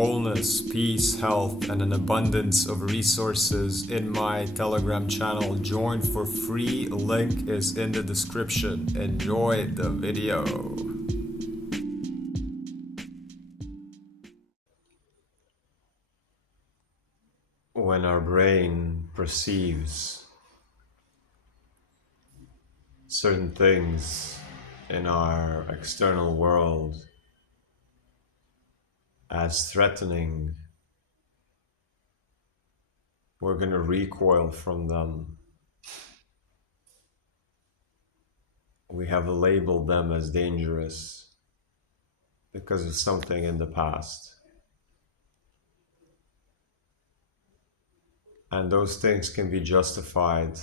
wholeness, peace, health, and an abundance of resources in my Telegram channel. Join for free. Link is in the description. Enjoy the video. When our brain perceives certain things in our external world as threatening, we're going to recoil from them. We have labeled them as dangerous because of something in the past. And those things can be justified,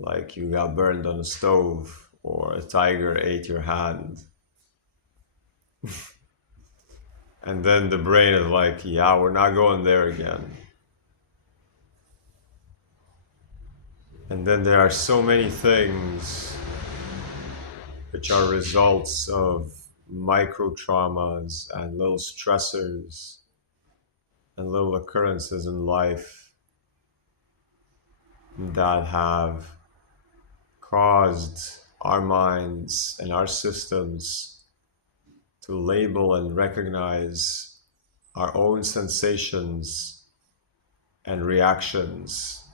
like you got burned on a stove or a tiger ate your hand. And then the brain is like, yeah, we're not going there again. And then there are so many things which are results of micro traumas and little stressors and little occurrences in life that have caused our minds and our systems to label and recognize our own sensations and reactions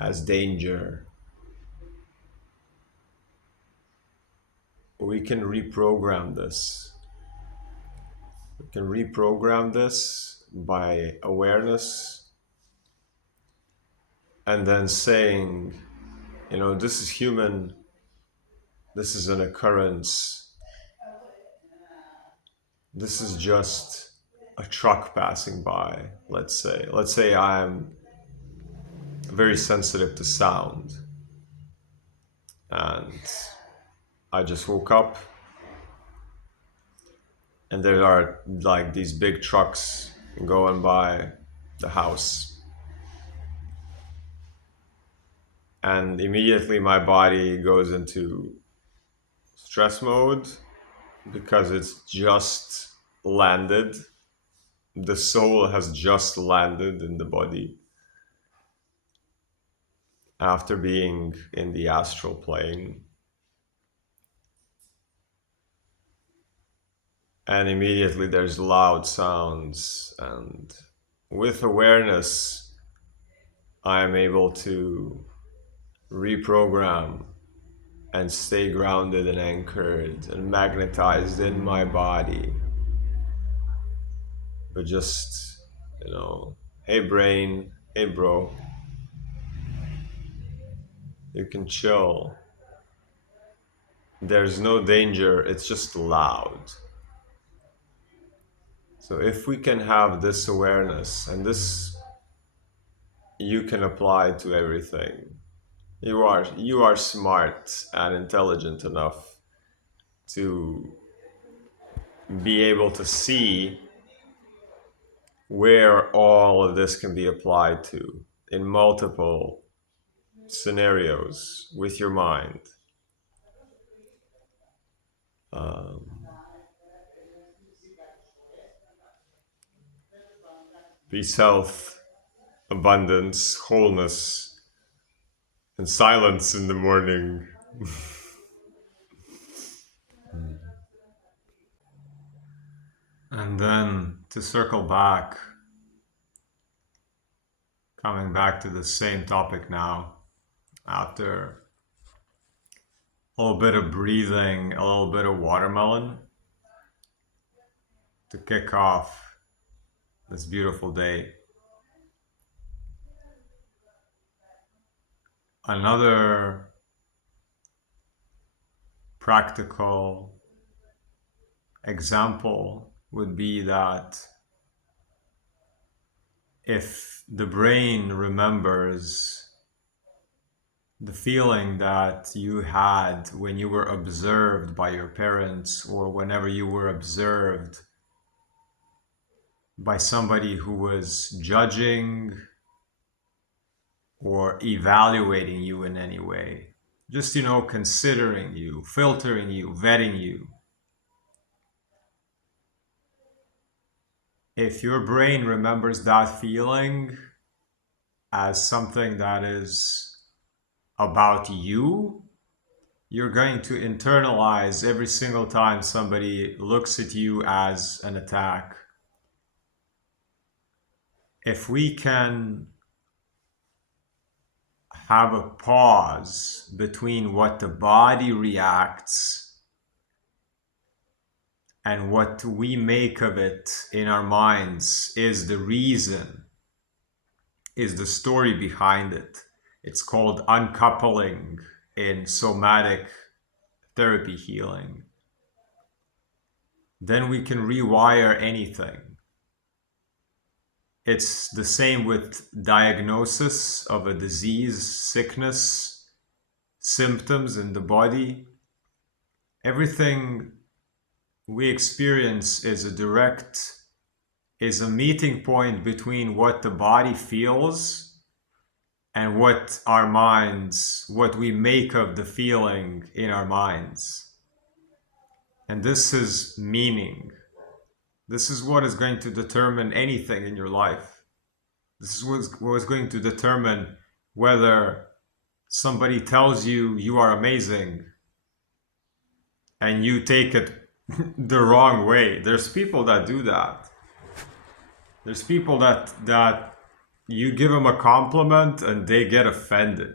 as danger. We can reprogram this. We can reprogram this by awareness and then saying, you know, this is human, this is an occurrence. This is just a truck passing by, let's say. Let's say I'm very sensitive to sound. And I just woke up and there are like these big trucks going by the house. And immediately my body goes into stress mode because it's just landed. The soul has just landed in the body after being in the astral plane. And immediately there's loud sounds, and with awareness, I'm able to reprogram and stay grounded and anchored and magnetized in my body. But just, you know, hey brain, hey bro, you can chill. There's no danger, it's just loud. So if we can have this awareness, and this you can apply to everything. You are smart and intelligent enough to be able to see where all of this can be applied to in multiple scenarios with your mind. Peace, health, abundance, wholeness, and silence in the morning. And then to circle back, coming back to the same topic now, after a little bit of breathing, a little bit of watermelon to kick off this beautiful day. Another practical example would be that if the brain remembers the feeling that you had when you were observed by your parents, or whenever you were observed by somebody who was judging or evaluating you in any way, just, considering you, filtering you, vetting you. if your brain remembers that feeling as something that is about you, you're going to internalize every single time somebody looks at you as an attack. If we can have a pause between what the body reacts and what we make of it in our minds is the reason, is the story behind it. It's called uncoupling in somatic therapy healing. Then we can rewire anything. It's the same with diagnosis of a disease, sickness, symptoms in the body. Everything we experience is a meeting point between what the body feels and what our minds, what we make of the feeling in our minds. And this is meaning. This is what is going to determine anything in your life. This is what is going to determine whether somebody tells you you are amazing and you take it the wrong way. There's people that do that. There's people that you give them a compliment and they get offended.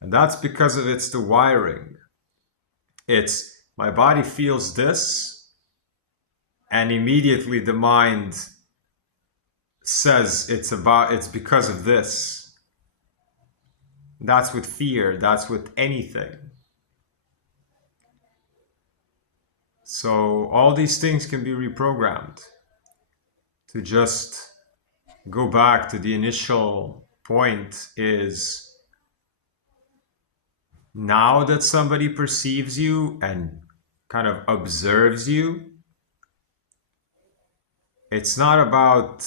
And that's because of it's the wiring. It's my body feels this, and immediately the mind says it's because of this. That's with fear, that's with anything. So all these things can be reprogrammed to just go back to the initial point is now that somebody perceives you and kind of observes you, it's not about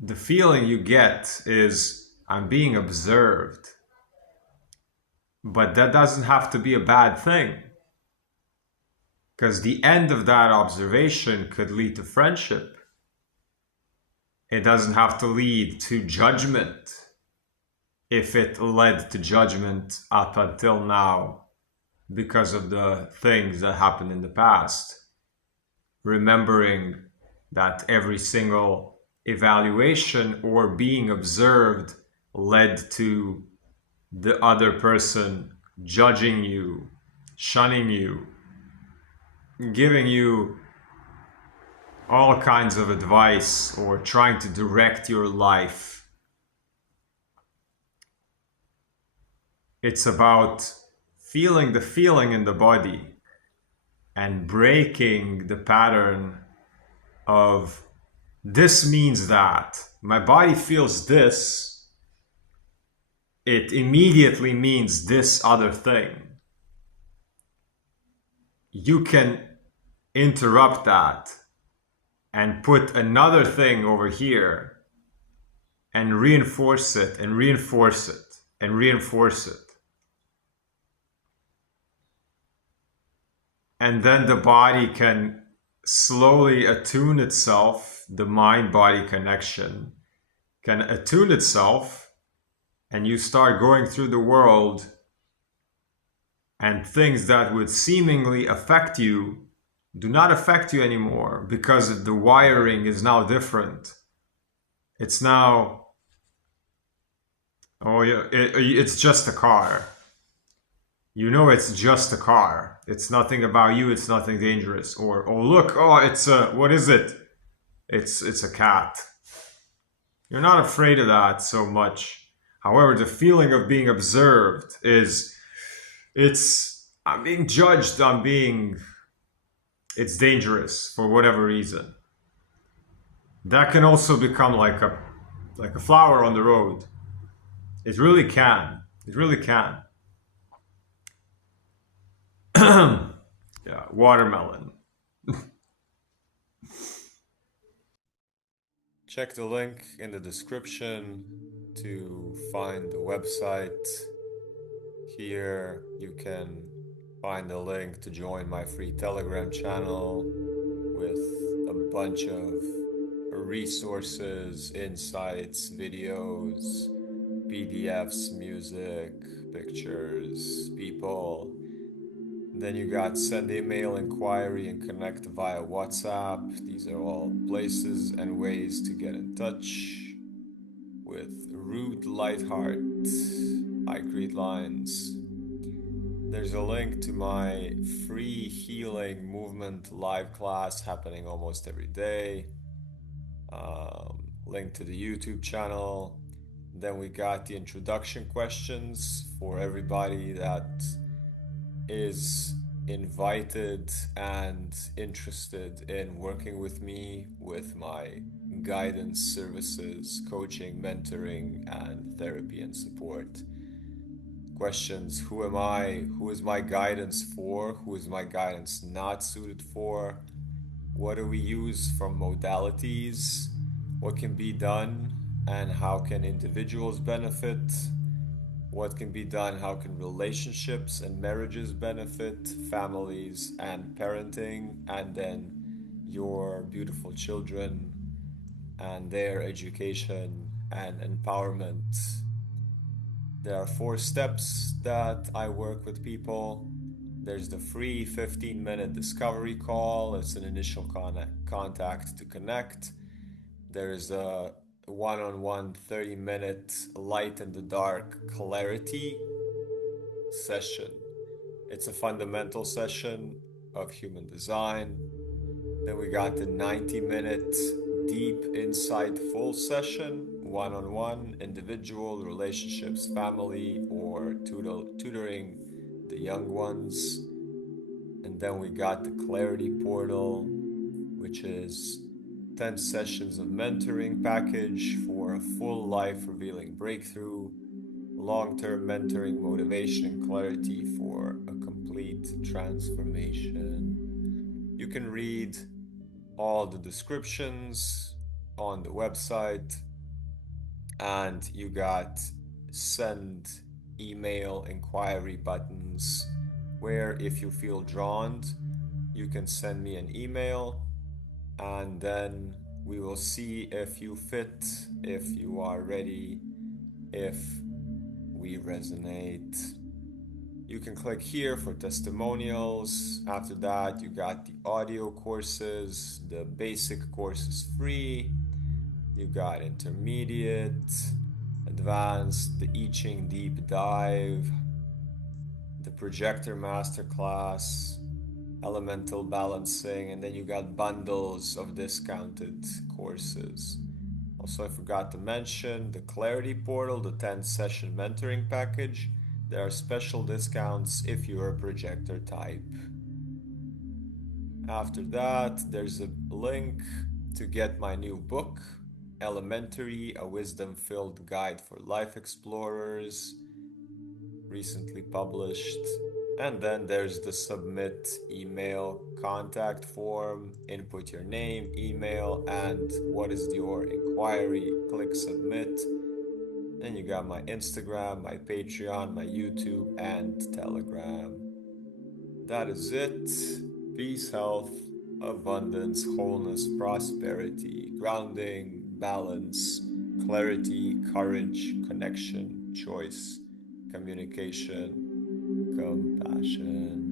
the feeling you get is I'm being observed. But that doesn't have to be a bad thing. Because the end of that observation could lead to friendship. It doesn't have to lead to judgment. If it led to judgment up until now because of the things that happened in the past. Remembering that every single evaluation or being observed led to the other person judging you, shunning you, giving you all kinds of advice or trying to direct your life. It's about feeling the feeling in the body and breaking the pattern of this means that. My body feels this, it immediately means this other thing. You can interrupt that and put another thing over here and reinforce it and reinforce it and reinforce it. And then the body can slowly attune itself, the mind-body connection can attune itself, and you start going through the world and things that would seemingly affect you do not affect you anymore because the wiring is now different. It's now, oh yeah, it's just a car. You know it's just a car. It's nothing about you. It's nothing dangerous. Or, oh look, oh it's a, what is it? It's a cat. You're not afraid of that so much. However, the feeling of being observed is, I'm being judged, it's dangerous for whatever reason. That can also become like a flower on the road. It really can. It really can. Yeah, watermelon. Check the link in the description to find the website. Here you can find a link to join my free Telegram channel with a bunch of resources, insights, videos, PDFs, music, pictures, people. Then you got send email, inquiry, and connect via WhatsApp. These are all places and ways to get in touch with Root Lightheart. I create lines. There's a link to my free healing movement live class happening almost every day. Link to the YouTube channel. Then we got the introduction questions for everybody that is invited and interested in working with me with my guidance services, coaching, mentoring, and therapy and support. Questions: who am I? Who is my guidance for? Who is my guidance not suited for? What do we use from modalities? What can be done? And how can individuals benefit? What can be done? How can relationships and marriages benefit, families and parenting, and then your beautiful children and their education and empowerment? There are 4 steps that I work with people. There's the free 15-minute discovery call. It's an initial contact to connect. There's a one-on-one 30-minute light in the dark clarity session. It's a fundamental session of human design. Then we got the 90-minute deep insightful session, one-on-one, individual, relationships, family, or tutoring the young ones. And then we got the clarity portal, which is 10 sessions of mentoring package for a full life revealing breakthrough, long-term mentoring, motivation, and clarity for a complete transformation. You can read all the descriptions on the website, and you got send email inquiry buttons where if you feel drawn, you can send me an email, and then we will see if you fit, if you are ready, if we resonate. You can click here for testimonials. After that, you got the audio courses. The basic course is free. You got intermediate, advanced, the I Ching deep dive, the projector masterclass, elemental balancing, and then you got bundles of discounted courses. Also, I forgot to mention the Clarity Portal, the 10 session mentoring package. There are special discounts if you're a projector type. After that, there's a link to get my new book, Elementary, a wisdom-filled guide for life explorers, recently published. And then there's the submit email contact form. Input your name, email, and what is your inquiry. Click submit. Then you got my Instagram, my Patreon, my YouTube, and Telegram. That is it. Peace, health, abundance, wholeness, prosperity, grounding, balance, clarity, courage, connection, choice, communication, compassion.